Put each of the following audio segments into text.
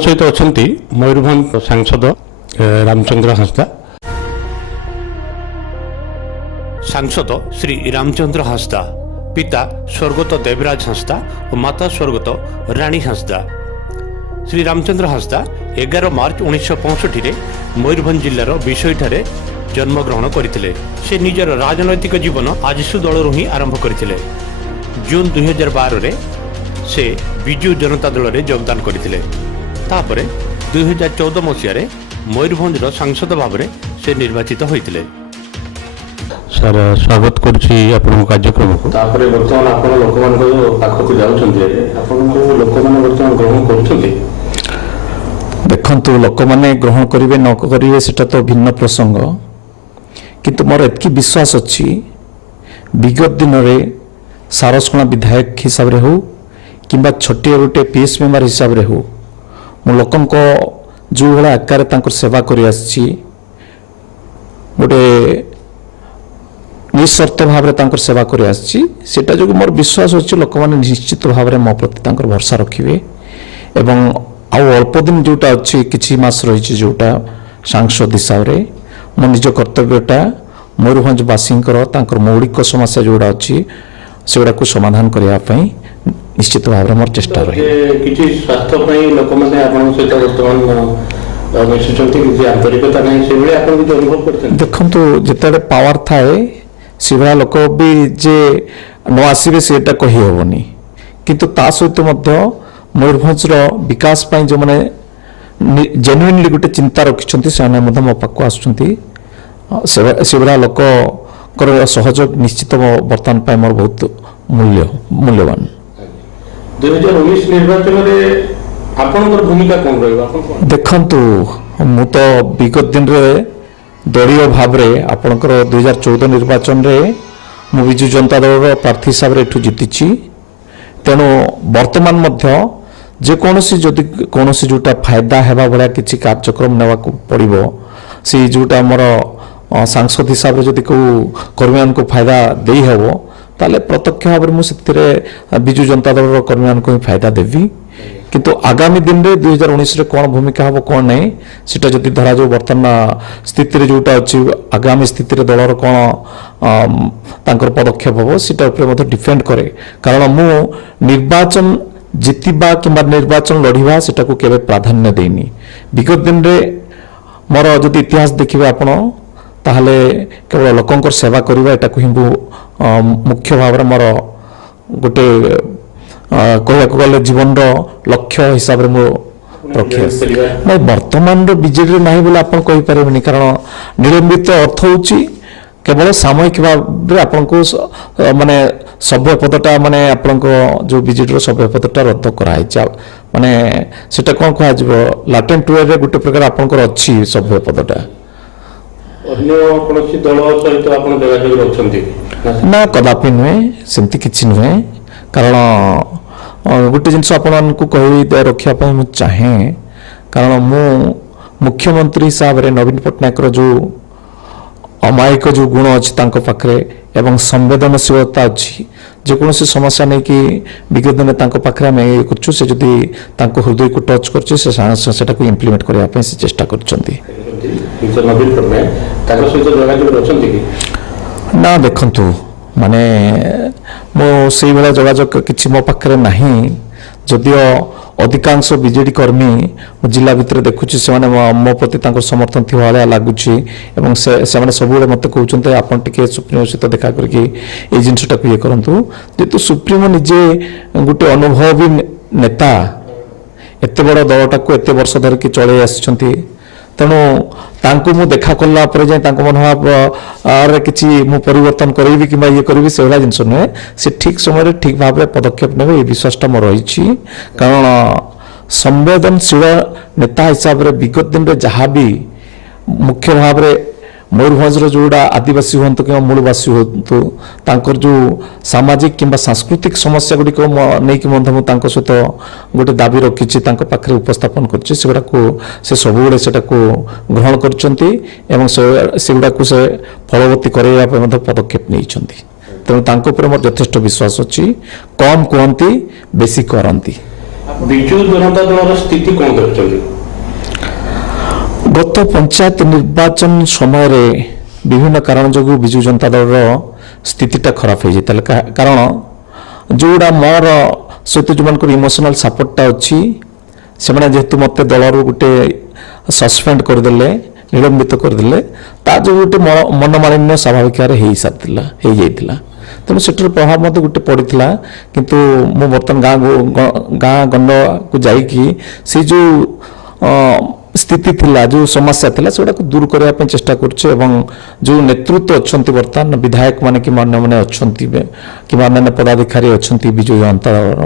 सहित अच्छा मयूरभंज सांसद रामचंद्र हांसदा। सांसद श्री रामचंद्र हांसदा पिता स्वर्गत देवराज हांसदा और माता स्वर्गत रानी हांसदा। श्री रामचंद्र हांसदा 11 मार्च 1965 मयूरभंज जिलार विषयठारे जन्मग्रहण करथिले। से निजर राजनैतिक जीवन आजसु दलरू ही आरंभ करथिले। जून 2012 रे से विजु जनता दल रे योगदान करथिले। तापरे 2014 मसीह रे मयूरभंज सांसद भाव में से निर्वाचित होइतिले। सर स्वागत करुछि आपन कार्यक्रम को। तापरे वर्तमान आपन लोकमान को पाखक जाउछन्ती आपन को लोकमान वर्तमान ग्रहण करूछन्ती। देखंतु लोकमाने ग्रहण करिवे न करिवे सेटा तो भिन्न प्रसंग, किंतु मोर एतकी विश्वास अछि विगत दिन रे सारसकोणा विधायक हिसाब रे हो किंबा छोटे गोटे पीएस मेंबर हिसाब रे हो मो लोकन को जो भाया आकार तांकर सेवा करि आछि गोटे निस्वार्थ भाव रे तांकर सेवा करि आछि। सेटा जो मोर विश्वास अछि लोकमाने निश्चित भाव रे मो प्रति तांकर भरोसा रखिबे एवं आउ अल्प दिन जोटा अच्छी किछि मास रही जोटा सांसद हिसाब रे मो निज कर्तव्यटा मयूरभंजवासींकर तांकर मौलिक समस्या जोड़ा अच्छी सेगुड़ा को समाधान करने निश्चित भाव में मोर चेष्टा रही। किछि स्वास्थ्य पई लोक माने आपन सहित वर्तमान मिसुचंती किछि आंतरिकता नहीं से बेले आपन किछि अनुभव करथन। देखंतु जेतेबे पावर थाए सेभा लोक भी जे न आसीबे सेटा कहि हेबनी, किंतु ता सहित मध्य मयूरभंजर विकास पाई जो माने जेन्युइनली गोटे चिंता रखिछंती से मध्य मो पाखु आसुछंती सेभा लोक सहयोग निश्चित वर्तमान पाई मोर बहुत मूल्यवान। 2019 निर्वाचन में आपनकर भूमिका कोन रहबा आपन देखंतु मु तो विगत दिन रे दलीय भाव रे आपनकर 2014 निर्वाचन रे मु विजु जनता दल प्रार्थी हिसाब रे एठु जीतिछि। तेणु वर्तमान मध्य जे कोनोसी जदि कोनोसी जोटा फायदा हेबा भला किछि कार्यक्रम नेवा को पड़िबो से जोटा मोर सांसद हिसाब रे जदि को कर्मीमान को फायदा देई हेबो ताले प्रत्यक्ष भाव में मुझे विजु जनता दल कर्मी को ही फायदा देवी। किंतु आगामी दिन रे 2019 रे कौन भूमिका हम कौन नहीं सीटा जदि धरा जो वर्तमान स्थिति रे जोटा अच्छी आगामी स्थिति रे दलर कौन तांकर पदक्षेप हम सीटा ऊपर डिपेंड करे। कारण मु निर्वाचन जितिबा किंबा निर्वाचन लड़िबा सेटा को केबे प्राधान्य देनी। विगत दिन रे मोर जदि इतिहास देखिबे आपण ताहले केवल लोकंकर सेवा करिबा एटा को ही मुख्य भाव में मोर गोटे कहया गले जीवन लक्ष्य हिसाब से रखे। मैं वर्तमान बीजेडी ना बोले आप कहींपारे, कारण निलंबित अर्थ हूँ केवल सामयिक भाव आपन को माने सभ्य पदटा माने आपन जो बीजेडी सभ्य पदटा रद्द कराई माने सेटा कौन कह लाटेंट वे गोटे प्रकार आपन अच्छी सभ्य पदटा ना कदापि नुहे सेमती किसी नुहे। कारण गोटे जिनस आपण को कही रखापी मुझे चाहे, कारण मु मुख्यमंत्री हिसाब से नवीन पट्टनायक जो अमायिक जो गुण अच्छी पाखे एवं संवेदनशीलता अच्छी जेकोसी समस्या नहीं कि विगत दिन पाखे आम ये कर हृदय को टच कर इम्प्लीमेंट करने से चेष्टा कर ना। देखंतु माने मो से भाया जोगाजोग किसी मो पाखे नहीं, जदियो अधिकांश बीजेडी कर्मी जिला भितर देखुची से मो प्रति समर्थन थी भाया लगुच से सब मत कहते आपन टिके सुप्रीमो सहित देखा करके ये जिनटा को ये करूँ जेतु सुप्रीमो निजे गोटे अनुभवी नेता एत बड़ दलटा को एत वर्ष धरिकी चल आसी तेणु तांको मु देखा कला मनोभाव किसी मु परिवर्तन करेबी कि ये करी से भाया जिनस नुहे से ठीक समय ठीक भाव पदक्षेप ने ये विश्वासटा मोर रही। कारण संवेदनशील नेता हिसाब से विगत दिन में जहाँ भी मुख्य भाव में मयूरभंजर जोड़ा आदिवासी हूँ कि मूलवासी हूँ जो सामाजिक किंबा सांस्कृतिक समस्या गुड़िक नहीं सहित गोटे दाबी रखी पाखे उपस्थापन करगुड़ा से सब ग्रहण करगुड़ा से फलवती करने पदक्षेप नहीं। तेणु मोर यथेष्ट विश्वास अच्छी कम कहती बेसी करती। ବିଜୁ ଜନତା ଦଳର ସ୍ଥିତି କ'ଣ ଦେଖୁଛନ୍ତି? ଗତ ପଞ୍ଚାୟତ ନିର୍ବାଚନ ସମୟରେ ବିଭିନ୍ନ କାରଣ ଯୋଗୁଁ ବିଜୁ ଜନତା ଦଳର ସ୍ଥିତିଟା ଖରାପ ହେଇଯାଇଥିଲା। କାରଣ ଯେଉଁଗୁଡ଼ା ମୋର ସହିତ ଯେଉଁମାନଙ୍କର ଇମୋସନାଲ ସପୋର୍ଟଟା ଅଛି ସେମାନେ ଯେହେତୁ ମୋତେ ଦଳରୁ ଗୋଟେ ସସ୍ପେଣ୍ଡ କରିଦେଲେ, ନିଲମ୍ବିତ କରିଦେଲେ, ତା ଯୋଗୁଁ ଗୋଟେ ମନମାଳିନ୍ୟ ସ୍ୱାଭାବିକ ଭାବରେ ହେଇଯାଇଥିଲା। ତେଣୁ ସେଠାର ପ୍ରଭାବ ମଧ୍ୟ ଗୋଟେ ପଡ଼ିଥିଲା। କିନ୍ତୁ ମୁଁ ବର୍ତ୍ତମାନ ଗାଁ ଗଣ୍ଡକୁ ଯାଇକି ସେ ଯେଉଁ ସ୍ଥିତି ଥିଲା, ଯେଉଁ ସମସ୍ୟା ଥିଲା, ସେଗୁଡ଼ାକୁ ଦୂର କରିବା ପାଇଁ ଚେଷ୍ଟା କରୁଛି। ଏବଂ ଯେଉଁ ନେତୃତ୍ୱ ଅଛନ୍ତି ବର୍ତ୍ତମାନ ବିଧାୟକ ମାନେ କିମ୍ବା ଅନ୍ୟମାନେ ଅଛନ୍ତି କିମ୍ବା ଅନ୍ୟାନ୍ୟ ପଦାଧିକାରୀ ଅଛନ୍ତି ବିଜୁ ଜନତା ଦଳର,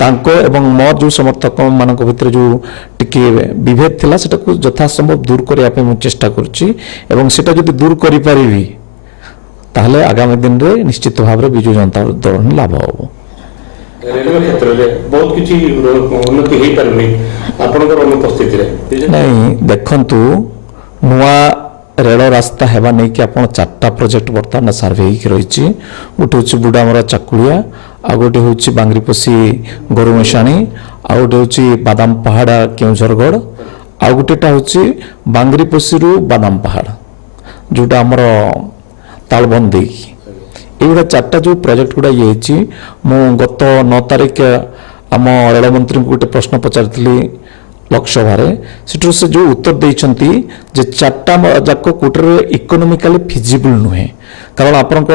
ତାଙ୍କ ଏବଂ ମୋର ଯେଉଁ ସମର୍ଥକମାନଙ୍କ ଭିତରେ ଯେଉଁ ଟିକିଏ ବିଭେଦ ଥିଲା ସେଟାକୁ ଯଥାସମ୍ଭବ ଦୂର କରିବା ପାଇଁ ମୁଁ ଚେଷ୍ଟା କରୁଛି। ଏବଂ ସେଟା ଯଦି ଦୂର କରିପାରିବି ତାହେଲେ ଆଗାମୀ ଦିନରେ ନିଶ୍ଚିତ ଭାବରେ ବିଜୁ ଜନତା ଦଳ ହିଁ ଲାଭ ହେବ। ରେଲୱେ କ୍ଷେତ୍ରରେ ବହୁତ କିଛି ଉନ୍ନତି ହେଇପାରୁନି ଆପଣଙ୍କର ଅନୁପସ୍ଥିତିରେ। ନାଇଁ ଦେଖନ୍ତୁ, ନୂଆ ରେଳ ରାସ୍ତା ହେବା ନେଇକି ଆପଣ 4ଟା ପ୍ରୋଜେକ୍ଟ ବର୍ତ୍ତମାନ ସାର୍ଭେ ହେଇକି ରହିଛି। ଗୋଟେ ହେଉଛି ବୁଡ଼ାମରା ଚାକୁଳିଆ, ଆଉ ଗୋଟେ ହେଉଛି ବାଙ୍ଗିରିପୋଷି ଗୋରୁମେଶାଣୀ, ଆଉ ଗୋଟେ ହେଉଛି ବାଦାମ ପାହାଡ଼ କେଉଁଝରଗଡ଼, ଆଉ ଗୋଟେଟା ହେଉଛି ବାଙ୍ଗିରିପୋଷିରୁ ବାଦାମ ପାହାଡ଼ ଯେଉଁଟା ଆମର ତାଳବନ୍ଦ ଦେଇକି। ଏଇଗୁଡ଼ା 4ଟା ଯେଉଁ ପ୍ରୋଜେକ୍ଟ ଗୁଡ଼ା ଇଏ ହେଇଛି, ମୁଁ ଗତ 9 ତାରିଖ ଆମ ରେଳମନ୍ତ୍ରୀଙ୍କୁ ଗୋଟେ ପ୍ରଶ୍ନ ପଚାରିଥିଲି ଲୋକସଭାରେ। ସେଠାରୁ ସେ ଯେଉଁ ଉତ୍ତର ଦେଇଛନ୍ତି ଯେ 4ଟା ଯାକ କୋଉଟାରେ ଇକୋନୋମିକାଲି ଫିଜିବୁଲ ନୁହେଁ। କାରଣ ଆପଣଙ୍କ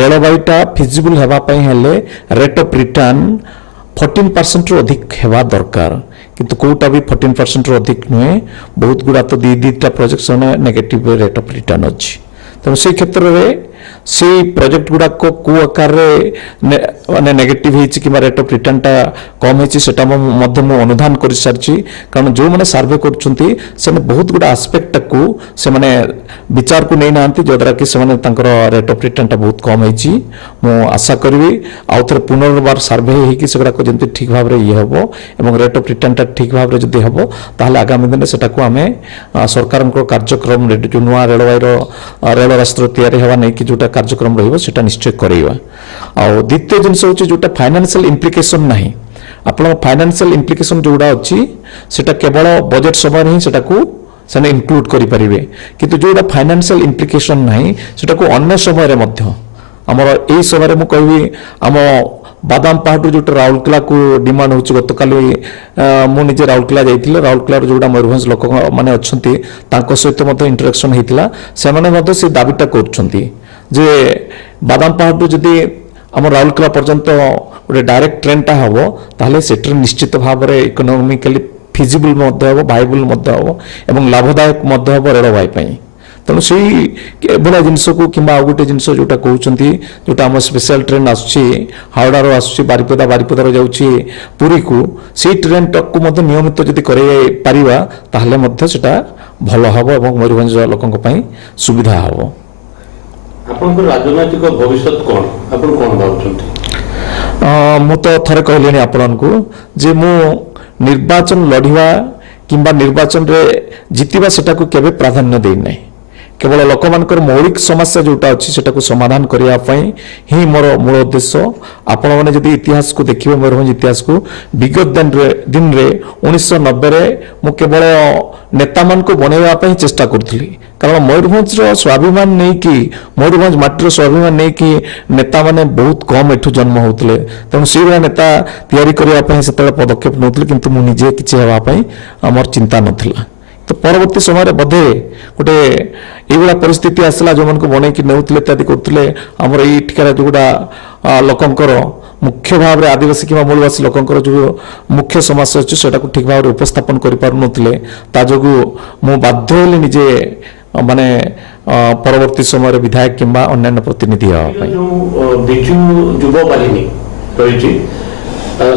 ରେଳବାଇଟା ଫିଜିବୁଲ ହେବା ପାଇଁ ହେଲେ ରେଟ୍ ଅଫ୍ ରିଟର୍ନ 14% ଅଧିକ ହେବା ଦରକାର। କିନ୍ତୁ କେଉଁଟା ବି 14% ଅଧିକ ନୁହେଁ। ବହୁତ ଗୁଡ଼ା ତ ଦୁଇଟା ପ୍ରୋଜେକ୍ଟ ସେମାନେ ନେଗେଟିଭ ରେଟ୍ ଅଫ୍ ରିଟର୍ନ ଅଛି। ତେଣୁ ସେଇ କ୍ଷେତ୍ରରେ ସେଇ ପ୍ରୋଜେକ୍ଟ ଗୁଡ଼ାକ କେଉଁ ଆକାରରେ ମାନେ ନେଗେଟିଭ୍ ହେଇଛି କିମ୍ବା ରେଟ୍ ଅଫ୍ ରିଟର୍ନଟା କମ୍ ହେଇଛି ସେଟା ମଧ୍ୟ ମୁଁ ଅନୁଧ୍ୟାନ କରିସାରିଛି। କାରଣ ଯେଉଁମାନେ ସାର୍ଭେ କରୁଛନ୍ତି ସେମାନେ ବହୁତ ଗୁଡ଼ା ଆସ୍ପେକ୍ଟଟାକୁ ସେମାନେ ବିଚାରକୁ ନେଇନାହାନ୍ତି, ଯଦ୍ୱାରା କି ସେମାନେ ତାଙ୍କର ରେଟ୍ ଅଫ୍ ରିଟର୍ନଟା ବହୁତ କମ୍ ହେଇଛି। ମୁଁ ଆଶା କରିବି ଆଉ ଥରେ ପୁନର୍ବାର ସାର୍ଭେ ହେଇକି ସେଗୁଡ଼ାକ ଯେମିତି ଠିକ୍ ଭାବରେ ଇଏ ହେବ ଏବଂ ରେଟ୍ ଅଫ୍ ରିଟର୍ନଟା ଠିକ୍ ଭାବରେ ଯଦି ହେବ ତାହେଲେ ଆଗାମୀ ଦିନରେ ସେଟାକୁ ଆମେ ସରକାରଙ୍କ କାର୍ଯ୍ୟକ୍ରମରେ ଯେଉଁ ନୂଆ ରେଳବାଇର ରେଳ ରାସ୍ତା ତିଆରି ହେବା ନେଇକି ଯେଉଁଟା କାର୍ଯ୍ୟକ୍ରମ ରହିବ ସେଟା ନିଶ୍ଚୟ କରାଇବା। ଆଉ ଦ୍ୱିତୀୟ ଜିନିଷ ହେଉଛି ଯେଉଁଟା ଫାଇନାନ୍ସିଆଲ ଇମ୍ପ୍ଲିକେସନ୍ ନାହିଁ। ଆପଣଙ୍କ ଫାଇନାନ୍ସିଆଲ ଇମ୍ପ୍ଲିକେସନ୍ ଯେଉଁଗୁଡ଼ା ଅଛି ସେଟା କେବଳ ବଜେଟ୍ ସମୟରେ ହିଁ ସେଟାକୁ ସେମାନେ ଇନକ୍ଲୁଡ୍ କରିପାରିବେ। କିନ୍ତୁ ଯେଉଁଟା ଫାଇନାନ୍ସିଆଲ ଇମ୍ପ୍ଲିକେସନ୍ ନାହିଁ ସେଟାକୁ ଅନ୍ୟ ସମୟରେ ମଧ୍ୟ ଆମର ଏଇ ସମୟରେ ମୁଁ କହିବି ଆମ ବାଦାମ ପାହାଡ଼ରୁ ଯେଉଁଟା ରାଉରକେଲାକୁ ଡିମାଣ୍ଡ ହେଉଛି। ଗତକାଲି ମୁଁ ନିଜେ ରାଉରକେଲା ଯାଇଥିଲି। ରାଉରକେଲାର ଯେଉଁଟା ମୟୂରଭଞ୍ଜ ଲୋକମାନେ ଅଛନ୍ତି ତାଙ୍କ ସହିତ ମଧ୍ୟ ଇଣ୍ଟରାକ୍ସନ୍ ହେଇଥିଲା। ସେମାନେ ମଧ୍ୟ ସେ ଦାବିଟା କରୁଛନ୍ତି ଯେ ବାଦାମ ପାହାଡ଼ରୁ ଯଦି ଆମ ରାଉରକେଲା ପର୍ଯ୍ୟନ୍ତ ଗୋଟେ ଡାଇରେକ୍ଟ ଟ୍ରେନ୍ଟା ହେବ ତାହେଲେ ସେଠାରେ ନିଶ୍ଚିତ ଭାବରେ ଇକୋନୋମିକାଲି ଫିଜିବୁଲ ମଧ୍ୟ ହେବ, ଭାଇବୁଲ ମଧ୍ୟ ହେବ ଏବଂ ଲାଭଦାୟକ ମଧ୍ୟ ହେବ ରେଳବାଇ ପାଇଁ। ତେଣୁ ସେଇ ଏଭଳିଆ ଜିନିଷକୁ କିମ୍ବା ଆଉ ଗୋଟେ ଜିନିଷ ଯେଉଁଟା କହୁଛନ୍ତି ଯେଉଁଟା ଆମ ସ୍ପେଶାଲ ଟ୍ରେନ୍ ଆସୁଛି ହାଓଡ଼ାରୁ ଆସୁଛି ବାରିପଦାରୁ ଯାଉଛି ପୁରୀକୁ, ସେଇ ଟ୍ରେନ୍ଟାକୁ ମଧ୍ୟ ନିୟମିତ ଯଦି କରାଇ ପାରିବା ତାହେଲେ ମଧ୍ୟ ସେଟା ଭଲ ହେବ ଏବଂ ମୟୂରଭଞ୍ଜ ଲୋକଙ୍କ ପାଇଁ ସୁବିଧା ହେବ। ଆପଣଙ୍କର ରାଜନୈତିକ ଭବିଷ୍ୟତ କ'ଣ? ଆପଣ କ'ଣ ଭାବୁଛନ୍ତି? ମୁଁ ତ ଥରେ କହିଲିଣି ଆପଣଙ୍କୁ ଯେ ମୁଁ ନିର୍ବାଚନ ଲଢ଼ିବା କିମ୍ବା ନିର୍ବାଚନରେ ଜିତିବା ସେଟାକୁ କେବେ ପ୍ରାଧାନ୍ୟ ଦେଇନାହିଁ। କେବଳ ଲୋକମାନଙ୍କର ମୌଳିକ ସମସ୍ୟା ଯେଉଁଟା ଅଛି ସେଟାକୁ ସମାଧାନ କରିବା ପାଇଁ ହିଁ ମୋର ମୂଳ ଉଦ୍ଦେଶ୍ୟ। ଆପଣମାନେ ଯଦି ଇତିହାସକୁ ଦେଖିବେ, ମୟୂରଭଞ୍ଜ ଇତିହାସକୁ, ବିଗତ ଦିନରେ 1990ରେ ମୁଁ କେବଳ ନେତାମାନଙ୍କୁ ବନେଇବା ପାଇଁ ଚେଷ୍ଟା କରୁଥିଲି। କାରଣ ମୟୂରଭଞ୍ଜର ସ୍ୱାଭିମାନ ନେଇକି, ମୟୂରଭଞ୍ଜ ମାଟିର ସ୍ୱାଭିମାନ ନେଇକି ନେତାମାନେ ବହୁତ କମ୍ ଏଠୁ ଜନ୍ମ ହେଉଥିଲେ। ତେଣୁ ସେଇଭଳିଆ ନେତା ତିଆରି କରିବା ପାଇଁ ସେତେବେଳେ ପଦକ୍ଷେପ ନେଉଥିଲେ। କିନ୍ତୁ ମୁଁ ନିଜେ କିଛି ହେବା ପାଇଁ ଆମର ଚିନ୍ତା ନଥିଲା। ତ ପରବର୍ତ୍ତୀ ସମୟରେ ବୋଧେ ଗୋଟେ ଏଇଭଳିଆ ପରିସ୍ଥିତି ଆସିଲା ଯେଉଁମାନଙ୍କୁ ବନେଇକି ନେଉଥିଲେ ଇତ୍ୟାଦି କରୁଥିଲେ। ଆମର ଏଇଠିକାର ଯେଉଁଗୁଡ଼ା ଲୋକଙ୍କର ମୁଖ୍ୟ ଭାବରେ ଆଦିବାସୀ କିମ୍ବା ମୂଳବାସୀ ଲୋକଙ୍କର ଯେଉଁ ମୁଖ୍ୟ ସମସ୍ୟା ଅଛି ସେଟାକୁ ଠିକ୍ ଭାବରେ ଉପସ୍ଥାପନ କରିପାରୁନଥିଲେ। ତା ଯୋଗୁଁ ମୁଁ ବାଧ୍ୟ ହେଲି ନିଜେ ମାନେ ପରବର୍ତ୍ତୀ ସମୟରେ ବିଧାୟକ କିମ୍ବା ଅନ୍ୟାନ୍ୟ ପ୍ରତିନିଧି ହେବା ପାଇଁ। ବିଜୁ ଯୁବ ବାହିନୀ ରହିଛି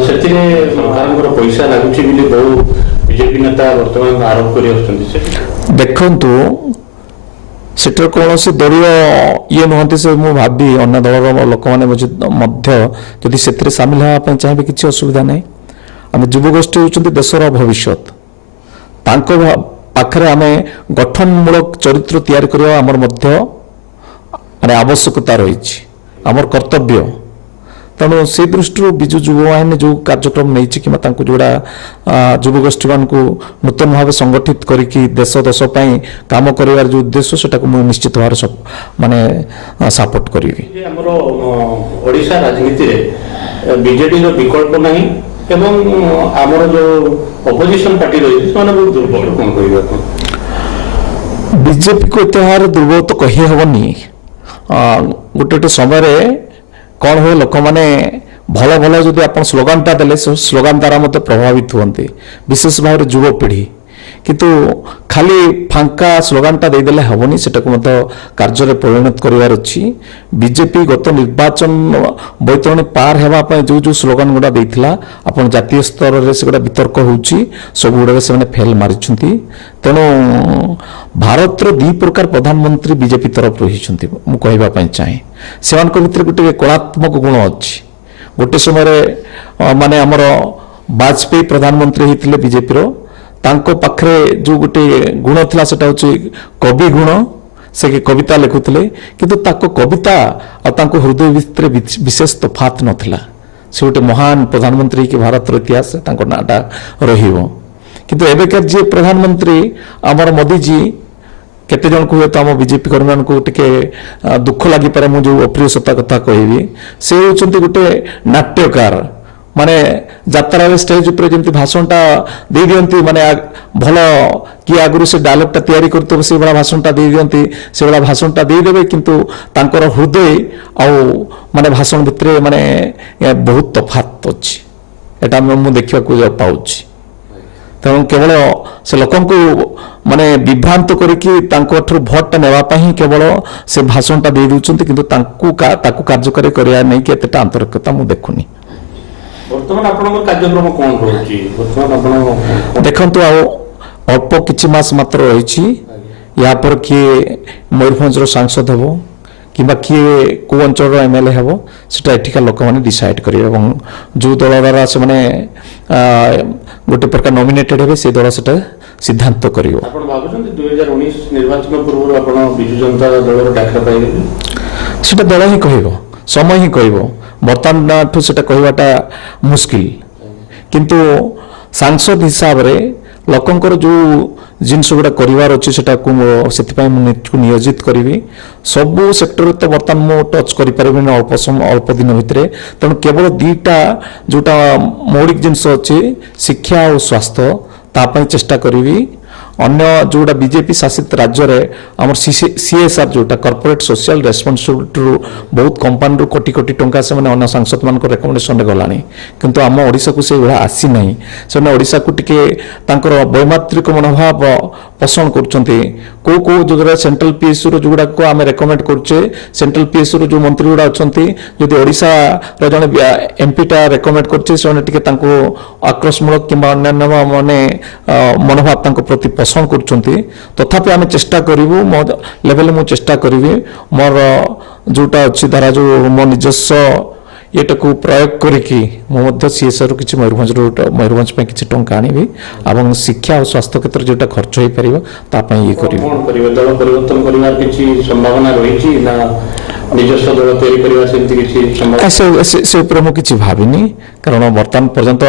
ସେଥିରେ ସରକାରଙ୍କର ପଇସା ଲାଗୁଛି ବୋଲି ବହୁ ବିଜେପି ନେତା ବର୍ତ୍ତମାନ ଆରୋପ କରି ଆସୁଛନ୍ତି। ଦେଖନ୍ତୁ, ସେଠାରେ କୌଣସି ଦଳୀୟ ଇଏ ନୁହନ୍ତି। ସେ ମୁଁ ଭାବି ଅନ୍ୟ ଦଳର ଲୋକମାନେ ମଧ୍ୟ ଯଦି ସେଥିରେ ସାମିଲ ହେବା ପାଇଁ ଚାହିଁବେ କିଛି ଅସୁବିଧା ନାହିଁ। ଆମେ ଯୁବଗୋଷ୍ଠୀ ହେଉଛନ୍ତି ଦେଶର ଭବିଷ୍ୟତ। ତାଙ୍କ ପାଖରେ ଆମେ ଗଠନମୂଳକ ଚରିତ୍ର ତିଆରି କରିବା ଆମର ମଧ୍ୟ ମାନେ ଆବଶ୍ୟକତା ରହିଛି, ଆମର କର୍ତ୍ତବ୍ୟ। ତ ତେଣୁ ସେ ଦୃଷ୍ଟିରୁ ବିଜୁ ଯୁବ ବାହିନୀ ଯେଉଁ କାର୍ଯ୍ୟକ୍ରମ ନେଇଛି କିମ୍ବା ତାଙ୍କୁ ଯେଉଁଟା ଯୁବଗୋଷ୍ଠୀମାନଙ୍କୁ ନୂତନ ଭାବେ ସଂଗଠିତ କରିକି ଦେଶ ପାଇଁ କାମ କରିବାର ଯେଉଁ ଉଦ୍ଦେଶ୍ୟ ସେଟାକୁ ମୁଁ ନିଶ୍ଚିତ ଭାବରେ ମାନେ ସପୋର୍ଟ କରିବି। ଆମର ଓଡ଼ିଶା ରାଜନୀତିରେ ବିଜେଡିର ବିକଳ୍ପ ନାହିଁ ଏବଂ ଆମର ଯେଉଁ ଅପୋଜିସନ ପାର୍ଟି ରହିଛି ସେମାନେ ବହୁତ ଦୁର୍ବଳ, କ'ଣ କହିବେ ଆପଣ? ବିଜେପିକୁ ଏତେ ଭାବରେ ଦୁର୍ବଳ ତ କହିହେବନି। ଗୋଟେ ଗୋଟେ ସମୟରେ କ'ଣ ହୁଏ, ଲୋକମାନେ ଭଲ ଭଲ ଯଦି ଆପଣ ସ୍ଲୋଗାନଟା ଦେଲେ ସେ ସ୍ଲୋଗାନ ଦ୍ୱାରା ମଧ୍ୟ ପ୍ରଭାବିତ ହୁଅନ୍ତି, ବିଶେଷ ଭାବରେ ଯୁବପିଢ଼ି। କିନ୍ତୁ ଖାଲି ଫାଙ୍କା ସ୍ଲୋଗାନଟା ଦେଇଦେଲେ ହେବନି, ସେଟାକୁ ମଧ୍ୟ କାର୍ଯ୍ୟରେ ପରିଣତ କରିବାର ଅଛି। ବିଜେପି ଗତ ନିର୍ବାଚନ ବୈତରଣୀ ପାର ହେବା ପାଇଁ ଯେଉଁ ଯେଉଁ ସ୍ଲୋଗାନ ଗୁଡ଼ା ଦେଇଥିଲା, ଆପଣ ଜାତୀୟ ସ୍ତରରେ ସେଗୁଡ଼ା ବିତର୍କ ହେଉଛି, ସବୁଗୁଡ଼ାକ ସେମାନେ ଫେଲ୍ ମାରିଛନ୍ତି। ତେଣୁ ଭାରତର ଦୁଇ ପ୍ରକାର ପ୍ରଧାନମନ୍ତ୍ରୀ ବିଜେପି ତରଫରୁ ହେଇଛନ୍ତି ମୁଁ କହିବା ପାଇଁ ଚାହେଁ। ସେମାନଙ୍କ ଭିତରେ ଗୋଟେ କଳାତ୍ମକ ଗୁଣ ଅଛି। ଗୋଟେ ସମୟରେ ମାନେ ଆମର ବାଜପେୟୀ ପ୍ରଧାନମନ୍ତ୍ରୀ ହେଇଥିଲେ ବିଜେପିର, ତାଙ୍କ ପାଖରେ ଯେଉଁ ଗୋଟେ ଗୁଣ ଥିଲା ସେଟା ହେଉଛି କବି ଗୁଣ। ସେ କବିତା ଲେଖୁଥିଲେ, କିନ୍ତୁ ତାଙ୍କ କବିତା ଆଉ ତାଙ୍କ ହୃଦୟ ଭିତରେ ବିଶେଷ ତଫାତ ନଥିଲା। ସେ ଗୋଟେ ମହାନ ପ୍ରଧାନମନ୍ତ୍ରୀ ହେଇକି ଭାରତର ଇତିହାସ ତାଙ୍କ ନାଁଟା ରହିବ। କିନ୍ତୁ ଏବେକାର ଯିଏ ପ୍ରଧାନମନ୍ତ୍ରୀ ଆମର ମୋଦିଜୀ, କେତେ ଜଣଙ୍କୁ ହୁଏତ ଆମ ବିଜେପି କର୍ମୀମାନଙ୍କୁ ଟିକେ ଦୁଃଖ ଲାଗିପାରେ ମୁଁ ଯେଉଁ ଅପ୍ରିୟତା କଥା କହିବି, ସେ ହେଉଛନ୍ତି ଗୋଟେ ନାଟ୍ୟକାର। ମାନେ ଯାତ୍ରାରେ ଷ୍ଟେଜ ଉପରେ ଯେମିତି ଭାଷଣଟା ଦେଇଦିଅନ୍ତି, ମାନେ ଭଲ କିଏ ଆଗରୁ ସେ ଡାଇଲଗଟା ତିଆରି କରୁଥିବ ସେଇଭଳିଆ ଭାଷଣଟା ଦେଇଦିଅନ୍ତି, ସେଇଭଳିଆ ଭାଷଣଟା ଦେଇଦେବେ, କିନ୍ତୁ ତାଙ୍କର ହୃଦୟ ଆଉ ମାନେ ଭାଷଣ ଭିତରେ ମାନେ ବହୁତ ତଫାତ ଅଛି। ଏଟା ମୁଁ ଦେଖିବାକୁ ପାଉଛି। ତେଣୁ କେବଳ ସେ ଲୋକଙ୍କୁ ମାନେ ବିଭ୍ରାନ୍ତ କରିକି ତାଙ୍କଠାରୁ ଭୋଟଟା ନେବା ପାଇଁ ହିଁ କେବଳ ସେ ଭାଷଣଟା ଦେଇ ଦେଉଛନ୍ତି, କିନ୍ତୁ ତାକୁ କାର୍ଯ୍ୟକାରୀ କରିବା ନେଇକି ଏତେଟା ଆନ୍ତରିକତା ମୁଁ ଦେଖୁନି। ବର୍ତ୍ତମାନ ଆପଣଙ୍କର କାର୍ଯ୍ୟକ୍ରମ କ'ଣ ରହୁଛି? ବର୍ତ୍ତମାନ ଆପଣ ଦେଖନ୍ତୁ, ଆଉ ଅଳ୍ପ କିଛି ମାସ ମାତ୍ର ରହିଛି। ୟା ପରେ କିଏ ମୟୂରଭଞ୍ଜର ସାଂସଦ ହେବ କିମ୍ବା କିଏ କେଉଁ ଅଞ୍ଚଳର MLA ହେବ, ସେଟା ଏଠିକା ଲୋକମାନେ ଡିସାଇଡ୍ କରିବେ ଏବଂ ଯେଉଁ ଦଳ ଦ୍ୱାରା ସେମାନେ ଗୋଟେ ପ୍ରକାର ନମିନେଟେଡ୍ ହେବେ ସେ ଦଳ ସେଟା ସିଦ୍ଧାନ୍ତ କରିବ। ଆପଣ ଭାବୁଛନ୍ତି 2019 ନିର୍ବାଚନ ପୂର୍ବରୁ ଆପଣ ବିଜୁ ଜନତା ଦଳର ଡାକରା ପାଇବେ? ସେଟା ଦଳ ହିଁ କହିବ, ସମୟ ହିଁ କହିବ। ବର୍ତ୍ତମାନଠୁ ସେଟା କହିବାଟା ମୁସ୍କିଲ। କିନ୍ତୁ ସାଂସଦ ହିସାବରେ ଲୋକଙ୍କର ଯେଉଁ ଜିନିଷ ଗୁଡ଼ା କରିବାର ଅଛି ସେଟାକୁ ସେଥିପାଇଁ ମୁଁ ନିଜକୁ ନିୟୋଜିତ କରିବି। ସବୁ ସେକ୍ଟରରେ ତ ବର୍ତ୍ତମାନ ମୁଁ ଟଚ୍ କରିପାରିବିନି ଅଳ୍ପ ଦିନ ଭିତରେ। ତେଣୁ କେବଳ ଦୁଇଟା ଯେଉଁଟା ମୌଳିକ ଜିନିଷ ଅଛି, ଶିକ୍ଷା ଆଉ ସ୍ୱାସ୍ଥ୍ୟ, ତା ପାଇଁ ଚେଷ୍ଟା କରିବି। ଅନ୍ୟ ଯେଉଁଟା ବିଜେପି ଶାସିତ ରାଜ୍ୟରେ ଆମର CSR ଯେଉଁଟା କର୍ପୋରେଟ୍ ସୋସିଆଲ ରେସ୍ପନ୍ସିବିଲିଟିରୁ ବହୁତ କମ୍ପାନୀରୁ କୋଟି କୋଟି ଟଙ୍କା ସେମାନେ ଅନ୍ୟ ସାଂସଦମାନଙ୍କ ରେକମେଣ୍ଡେସନରେ ଗଲାଣି, କିନ୍ତୁ ଆମ ଓଡ଼ିଶାକୁ ସେଇଭଳିଆ ଆସିନାହିଁ। ସେମାନେ ଓଡ଼ିଶାକୁ ଟିକେ ତାଙ୍କର ବୈମାତ୍ରିକ ମନୋଭାବ ପସନ୍ଦ କରୁଛନ୍ତି। କେଉଁ କେଉଁ ଜାଗାରେ ସେଣ୍ଟ୍ରାଲ PSUର ଯେଉଁଗୁଡ଼ାକ ଆମେ ରେକମେଣ୍ଡ କରୁଛେ, ସେଣ୍ଟ୍ରାଲ PSUର ଯେଉଁ ମନ୍ତ୍ରୀ ଗୁଡ଼ା ଅଛନ୍ତି, ଯଦି ଓଡ଼ିଶାର ଜଣେ MPଟା ରେକମେଣ୍ଡ କରୁଛେ, ସେମାନେ ଟିକେ ତାଙ୍କୁ ଆକ୍ରୋଶମୂଳକ କିମ୍ବା ଅନ୍ୟାନ୍ୟ ମାନେ ମନୋଭାବ ତାଙ୍କ ପ୍ରତି ପସନ୍ଦ କରୁଛନ୍ତି। ତଥାପି ଆମେ ଚେଷ୍ଟା କରିବୁ, ମୋ ଲେଭେଲରେ ମୁଁ ଚେଷ୍ଟା କରିବି ମୋର ଯେଉଁଟା ଅଛି ଧାରା ଯେଉଁ ମୋ ନିଜସ୍ୱ ଏଟାକୁ ପ୍ରୟୋଗ କରିକି ମୁଁ ମଧ୍ୟ CSRରୁ କିଛି ମୟୂରଭଞ୍ଜ ପାଇଁ କିଛି ଟଙ୍କା ଆଣିବି ଏବଂ ଶିକ୍ଷା ଆଉ ସ୍ୱାସ୍ଥ୍ୟ କ୍ଷେତ୍ରରେ ଯେଉଁଟା ଖର୍ଚ୍ଚ ହୋଇପାରିବ ତା ପାଇଁ ଇଏ କରିବି। କ'ଣ କରିବେ? ଦଳ ପରିବର୍ତ୍ତନ କରିବାର କିଛି ସମ୍ଭାବନା ରହିଛି ନା ନିଜସ୍ୱ ଦଳ ତିଆରି କରିବା ସେମିତି କିଛି ସମ୍ଭାବନା? ସେ ଉପରେ ମୁଁ କିଛି ଭାବିନି, କାରଣ ବର୍ତ୍ତମାନ ପର୍ଯ୍ୟନ୍ତ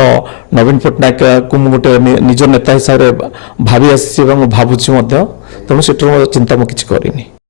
ନବୀନ ପଟ୍ଟନାୟକକୁ ମୁଁ ଗୋଟେ ନିଜ ନେତା ହିସାବରେ ଭାବି ଆସିଛି ଏବଂ ଭାବୁଛି ମଧ୍ୟ। ତେଣୁ ସେଠାରୁ ଚିନ୍ତା ମୁଁ କିଛି କରିନି।